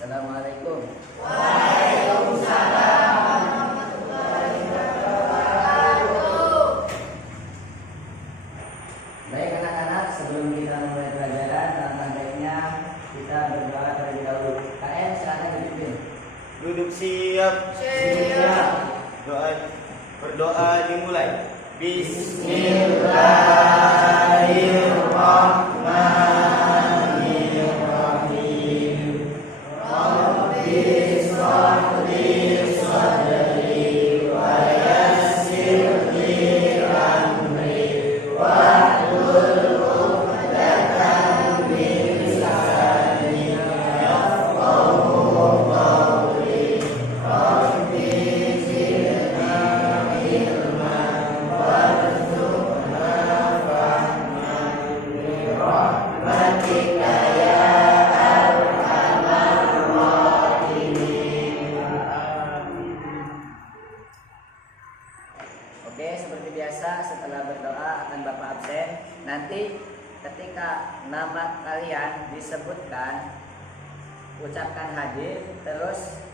Assalamualaikum. Waalaikumsalam warahmatullahi wabarakatuh. Baik anak-anak, sebelum kita mulai pelajaran, alangkah baiknya kita berdoa terlebih dahulu. KM silakan dipimpin. Duduk siap. Berdoa dimulai. Bismillahirrahmanirrahim. Rabbi shrah li sadri wa yassir li amri wahlul 'uqdatam min lisani yafqahu qawli. Rabbi zidni ilman warzuqna fahman bi rahmatika ya arhamar rahimin. Oke, seperti biasa setelah berdoa akan Bapak absen. Nanti ketika nama kalian disebutkan, ucapkan hadir, terus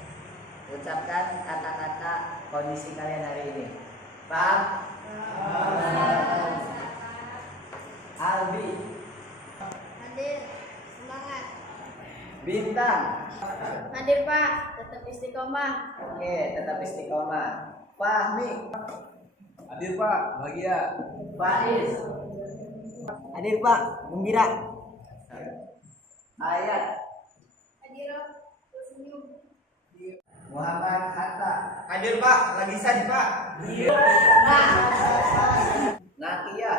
ucapkan kata-kata kondisi kalian hari ini. Paham? Albi, Hadir, semangat. Bintang. Hadir Pak, tetap istiqomah. Oke, tetap istiqomah. Fahmi, Hadir Pak, bahagia. Faiz, Hadir Pak, gembira. Ayat, Hadir, tersenyum. Muhammad Hatta, Hadir Pak, lagi sad Pak. Nakia,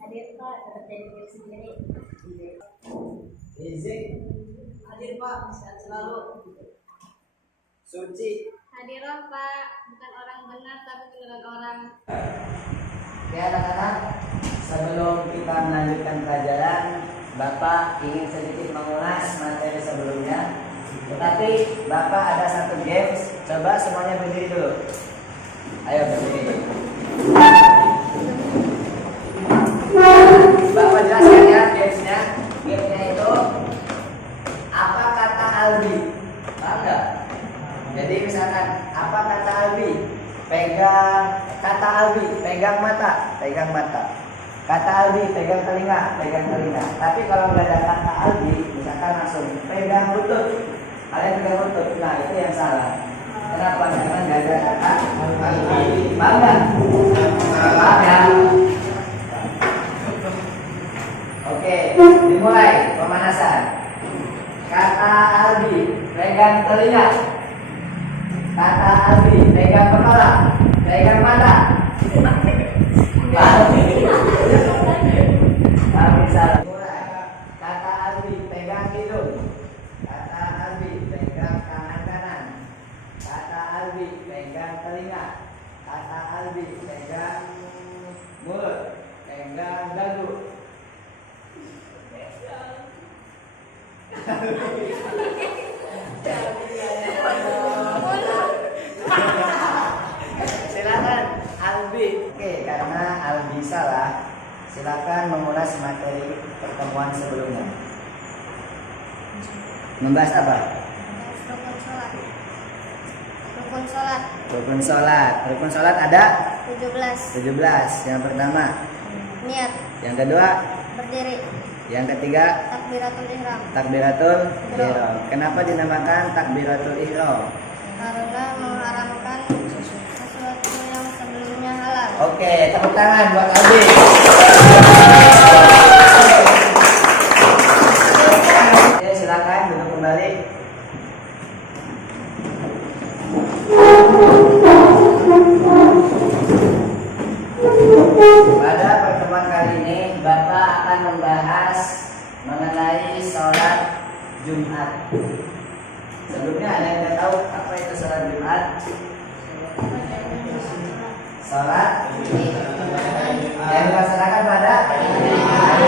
Hadir Pak, tetap jadi diri sendiri. Izik, Hadir Pak, sehat selalu. Suci. Hadir Pak, bukan orang benar tapi beneran orang. Oke anak-anak, sebelum kita melanjutkan pelajaran, Bapak ingin sedikit mengulas materi sebelumnya. Tetapi Bapak ada satu games, coba semuanya berdiri dulu. Ayo berdiri. Bapak jelaskan ya gamesnya. Gamesnya itu apa kata Albi? Paham nggak? Jadi misalkan apa kata Albi? Kata Albi, pegang mata. Kata Albi, pegang telinga. Tapi kalau nggak ada kata Albi, misalkan langsung pegang lutut. Kalian pegang lutut, nah itu yang salah. Kenapa? Karena nggak ada kata Albi. Paham nggak? Paham ya? Oke, dimulai pemanasan. Kata Albi, pegang telinga. Kata Albi, pegang kepala, pegang mata. Tapi salah. Kata Albi, pegang hidung. Kata Albi, pegang tangan kanan. Kata Albi, pegang telinga. Kata Albi, pegang mulut, pegang dagu. Silakan Albi. Oke, karena Albi salah, silakan mengulas materi pertemuan sebelumnya. Membahas apa? Rukun sholat. Rukun sholat Rukun sholat. Rukun sholat ada 17. 17. Yang pertama. Niat, Yang kedua. berdiri, Yang ketiga. takbiratul ihram. Takbiratul ihram. Kenapa dinamakan takbiratul ihram? Karena mengharamkan sesuatu yang sebelumnya halal. Oke, tepuk tangan buat Albi. Oke, silakan duduk kembali. Pada pertemuan kali ini, Bapak akan membahas mengenai sholat Jumat. Sebelumnya ada yang tidak tahu apa itu sholat Jumat? Sholat yang dilaksanakan pada hari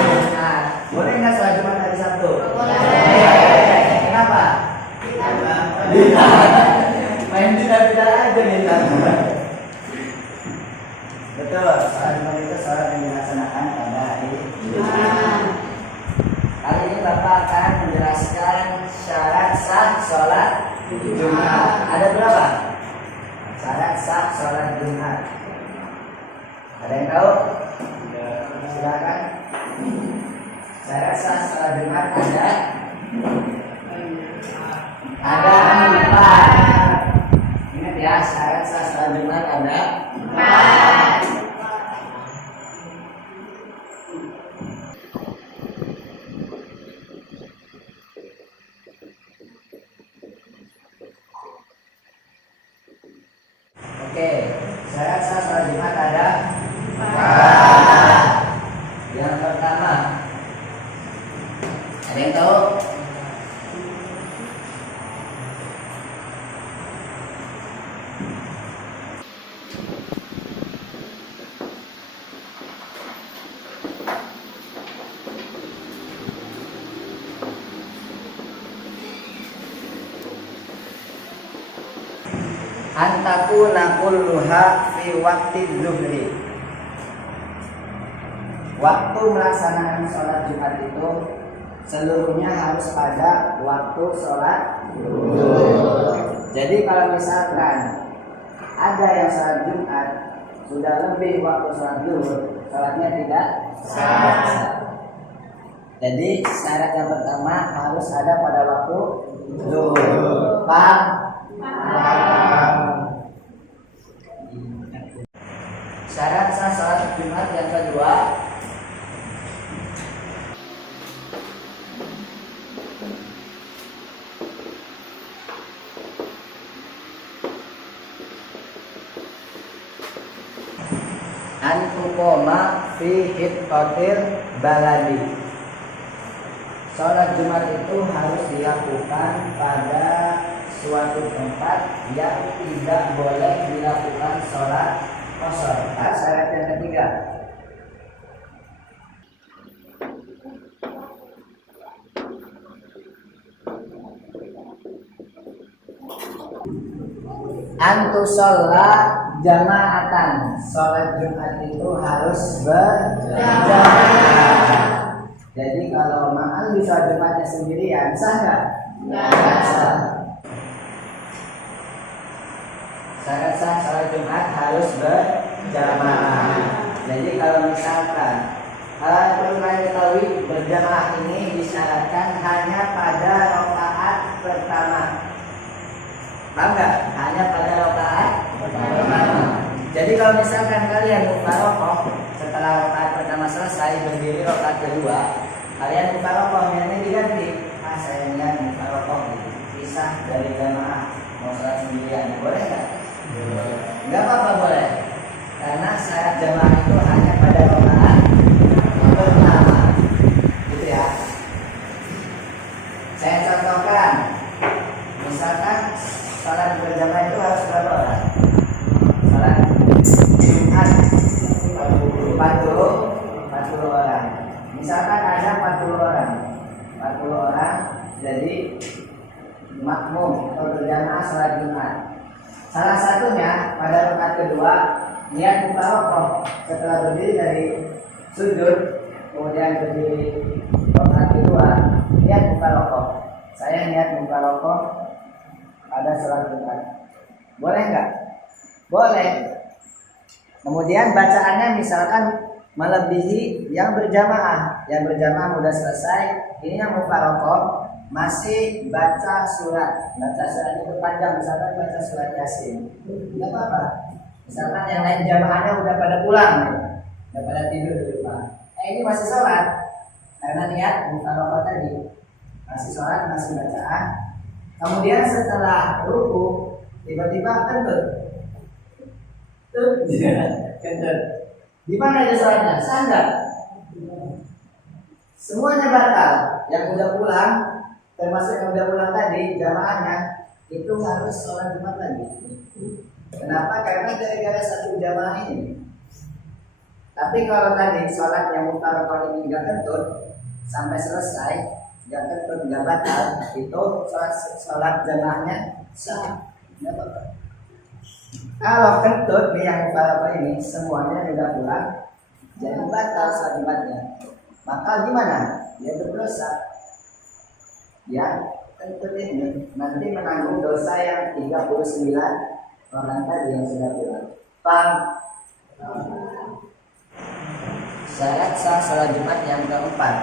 Jumat. Boleh nggak sholat Jumat hari Sabtu? Boleh. Kenapa? Main tidak aja nih. Betul, sholat Jumat itu sholat yang dilaksanakan pada hari Jumat. Kali ini Bapak akan menjelaskan syarat sholat Jumat. Ada berapa? Syarat sah sholat Jumat. Ada yang tahu? Silakan. Syarat sah sholat Jumat ada 4. Ingat ya, syarat sah sholat Jumat ada 4. Oke, syarat sah sholat Jumat ada 4. Yang pertama, ada yang tahu? Antakuna kulluha fi waktu zuhri. Waktu melaksanakan sholat Jumat itu seluruhnya harus pada waktu sholat zuhur. Jadi kalau misalkan ada yang sholat Jumat sudah lebih waktu sholat zuhur, sholatnya tidak sah. Jadi syarat yang pertama harus ada pada waktu zuhur. Paham? Syarat sah sholat Jumat yang kedua, antukoma fi hitqatil baladi. Sholat Jumat itu harus dilakukan pada suatu tempat yang tidak boleh dilakukan sholat kosor. Syarat yang ketiga, antusolla jamaatan. Sholat Jumat itu harus berjamaah. Jadi kalau Ma'an bisa Jumatnya sendirian, sah nggak? Nggak sah. Syarat sah sholat Jumat harus berjamaah. Jadi kalau misalkan perlu kalian ketahui, berjamaah ini disyaratkan hanya pada rakaat pertama. Paham nggak? Hanya pada rakaat pertama. Jadi kalau misalkan kalian mufaroqah setelah rakaat pertama selesai berdiri rakaat kedua, kalian mufaroqah yang ini diganti. Saya niat mufaroqah pisah dari jamaah mau sholat sendirian, boleh nggak? Nggak apa-apa, boleh. Karena syarat jamaah itu hanya pada rakaat pertama, gitu ya. Saya contohkan, misalkan sholat berjamaah itu harus berapa orang? Sholat Jumat 40 orang. Misalkan ada 40 orang, jadi makmum atau berjamaah sholat Jumat. Salah satunya pada rakaat kedua niat mufaroqah setelah berdiri dari sujud, kemudian berdiri rakaat kedua niat mufaroqah. Saya niat mufaroqah pada sholat Jumat. Boleh nggak? Boleh. Kemudian bacaannya misalkan melebihi yang berjamaah. Yang berjamaah sudah selesai, ini yang mufaroqah masih baca surat. Baca surat itu panjang, misalkan baca surat Yasin. Enggak apa-apa. Misalkan yang lain jamaahnya udah pada pulang, udah pada tidur di rumah. Ini masih sholat karena niat mufaroqah tadi. Masih sholat, masih bacaan. Kemudian setelah ruku tiba-tiba kentut. Kentut. Di mana aja sholatnya? Sandar. Semuanya batal. Yang udah pulang, termasuk yang udah pulang tadi, jamaahnya itu harus sholat Jumat lagi. Kenapa? Karena gara-gara satu jamaah ini. Tapi kalau tadi sholat yang mufaroqah ini nggak kentut sampai selesai, nggak kentut, nggak batal, itu sholat jamaahnya sah. Nggak apa-apa. Kalau kentut nih yang mufaroqah ini semuanya sudah pulang, jadi batal sholat Jumatnya. Maka gimana? Dia berdosa. Ya, tentu ini nanti menanggung dosa yang 39 orang tadi yang sudah bilang. Paham? Syarat sah sholat Jumat yang keempat.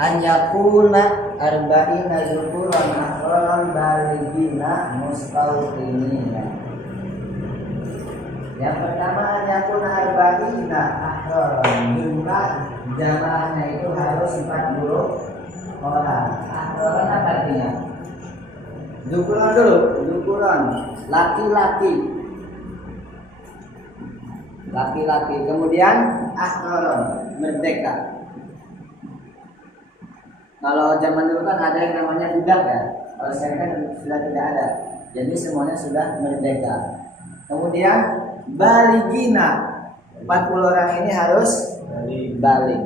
An yakuna arba'ina zukuran ahran baligina mustautinina. Yang pertama an yakuna arba'ina ahran, jumlah jamaahnya itu harus 40 orang. Ahran apa artinya? Zukuran dulu, zukuran laki-laki. Laki-laki, kemudian ahran merdeka. Kalau zaman dulu kan ada yang namanya budak ya. Kalau sekarang kan sudah tidak ada. Jadi semuanya sudah merdeka. Kemudian baligina, 40 orang ini harus balik.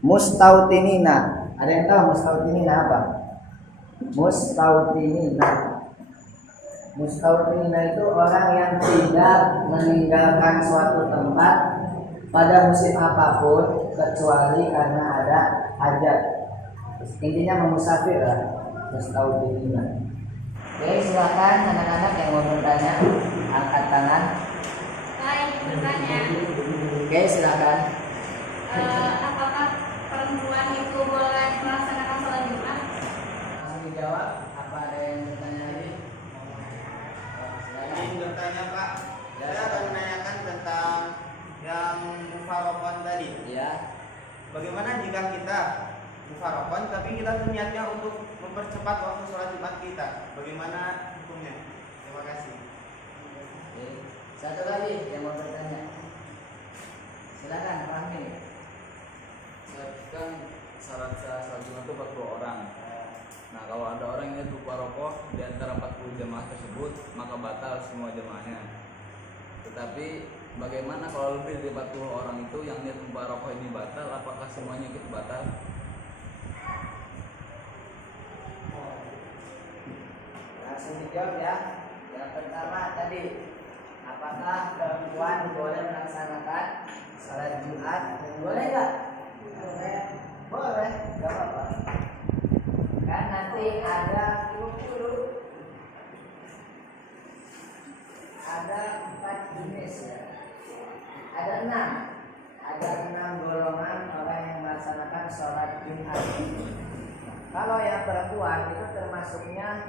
Mustautinina, ada yang tahu mustautinina apa? Mustautinina itu orang yang tidak meninggalkan suatu tempat pada musim apapun kecuali karena ada hajat. Intinya memusafir lah. Mustautinina. Oke, silakan anak-anak yang mau bertanya angkat tangan. Saya bertanya, Oke, silakan. apakah perempuan itu boleh melaksanakan sholat Jumat? Langsung dijawab. Apa ada yang bertanya lagi? Izin bertanya Pak, saya akan menanyakan tentang yang mufarokon tadi. Ya. Bagaimana jika kita mufarokon tapi kita niatnya untuk mempercepat waktu sholat Jumat kita? Bagaimana hukumnya? Terima kasih. Oke. Satu lagi yang mau bertanya. Silakan, Fahmi. Kan syarat sah sholat Jumat itu 40 orang. Nah, kalau ada orang yang lupa rokok di antara 40 jemaah tersebut, maka batal semua jemaahnya. Tetapi bagaimana kalau lebih dari 40 orang itu yang niat lupa rokok ini batal, apakah semuanya ikut batal? Langsung dijawab ya. Yang pertama tadi, apakah perempuan boleh melaksanakan sholat Jumat? Boleh nggak? Boleh, nggak apa-apa. Kan nanti ada 4 jenis ya. Ada 6 golongan orang yang melaksanakan sholat Jumat. Kalau yang perempuan itu termasuknya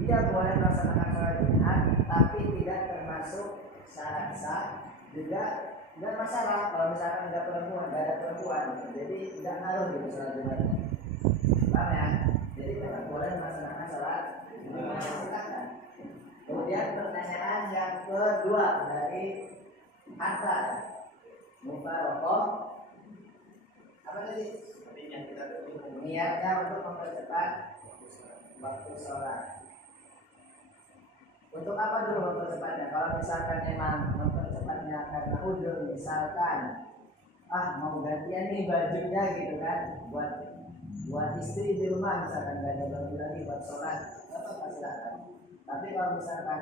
dia boleh melaksanakan sholat Jumat, tapi tidak termasuk syarat sah. Juga tidak masalah kalau misalkan tidak ada perempuan, jadi tidak ngaruh gitu sholat Jumatnya. Paham ya? Jadi tetap boleh melaksanakan sholat Jumat. Silakan. Kemudian pertanyaan yang kedua dari Hatta, mufarokoh apa tadi? Niatnya untuk mempercepat waktu sholat. Untuk apa dulu mempercepatnya? Kalau misalkan memang mempercepatnya karena udur, misalkan mau gantian nih bajunya gitu kan, buat istri di rumah misalkan gak ada baju lagi buat sholat, apa silakan. Tapi kalau misalkan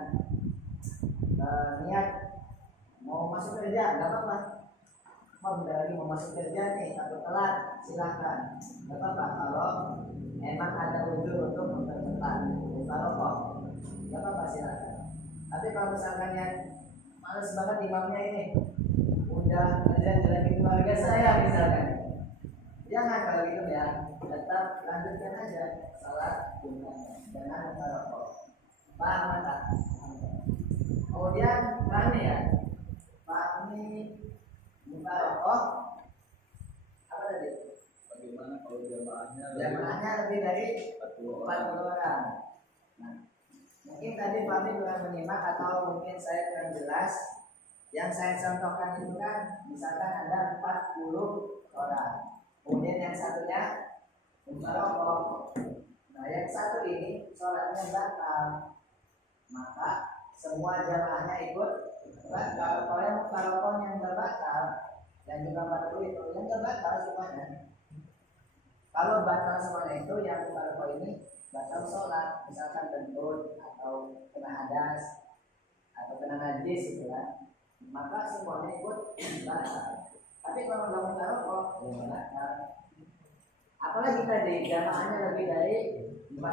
niat mau masuk kerja, nggak apa-apa. Bentar lagi mau masuk kerja nih, atau telat, silahkan. Nggak apa-apa kalau emang ada udur untuk mempercepat mufarokah, nggak apa-apa silahkan. Tapi kalau misalkan yang males banget imamnya ini, udah jelek-jelekin keluarga saya misalkan, jangan kalau gitu ya, tetap lanjutkan aja salat Jumatnya dengan mufarokah. Paham tak? Kemudian kami ya, kami mufarokah apa tadi? Bagaimana kalau jamaahnya lebih dari 40 40 orang. Nah, mungkin tadi kami kurang menyimak atau mungkin saya kurang jelas. Yang saya contohkan itu kan, misalkan ada 40 orang. Kemudian yang satunya mufarokah. Nah, yang satu ini sholatnya batal. maka semua jamaahnya ikut batal. Kalau yang farokon yang terbatal dan juga 40 itu yang terbatal semuanya. Kalau batal semuanya itu yang farokon ini batal sholat, misalkan kentut atau kena hadas atau kena najis gitu ya, maka semuanya ikut batal. Tapi kalau nggak farokon ya batal. Apalagi tadi jamaahnya lebih dari 40,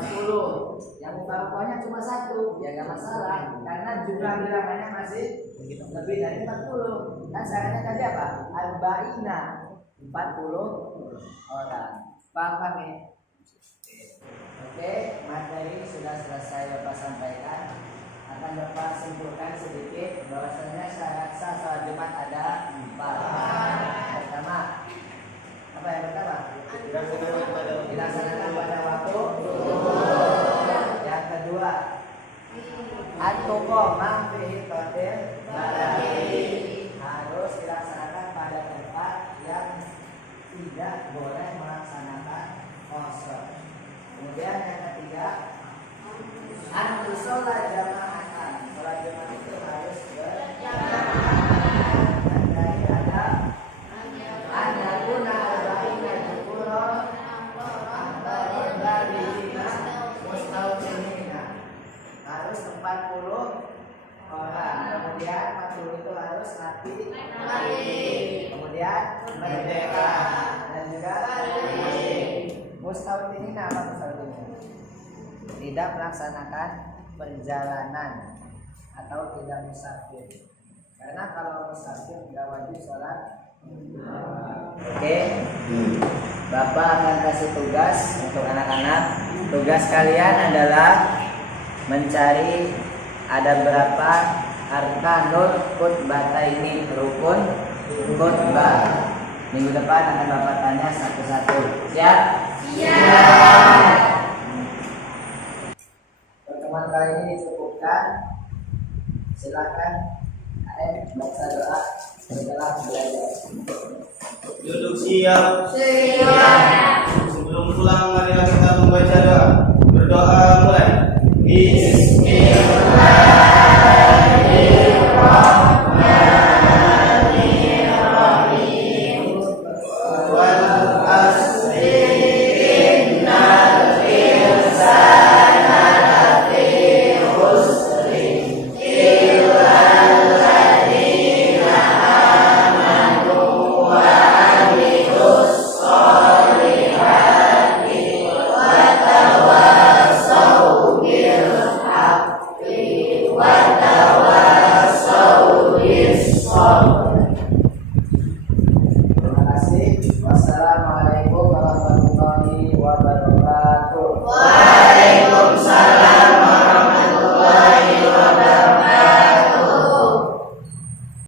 yang mufarokohnya cuma 1, ya nggak masalah karena jumlah bilangannya masih lebih dari 40. Kan syaratnya tadi apa? Arba'ina, 40 orang. Paham ya? Oke, materi sudah selesai Bapak sampaikan. Akan Bapak simpulkan sedikit bahwasanya syarat sah sholat Jumat ada 4. Pertama, apa yang pertama? Dilaksanakan pada waktu. Yang kedua, at-tuqamah fihi qadir harus dilaksanakan pada tempat yang tidak boleh melaksanakan qasar. Kemudian yang ketiga, an-sholat jama'atan. Sholat Jumat itu harus berjamaah. Dan dari ada an-yakuna arba'ina syukuran harus 40 orang, kemudian 40 itu harus mati, kemudian merdeka dan juga mustautin. Apa mustautin? Tidak melaksanakan perjalanan atau tidak musafir. Karena kalau musafir tidak wajib sholat. Oke, Bapak akan kasih tugas untuk anak-anak. Tugas kalian adalah mencari ada berapa arkanul khutbah ini, rukun khutbah. Minggu depan akan Bapak tanya satu-satu. Siap? Siap. Pertemuan kali ini dicukupkan. Silakan baca doa setelah belajar. Duduk siap. Siap. Sebelum pulang marilah kita membaca doa. Berdoa mulai. Bismillah.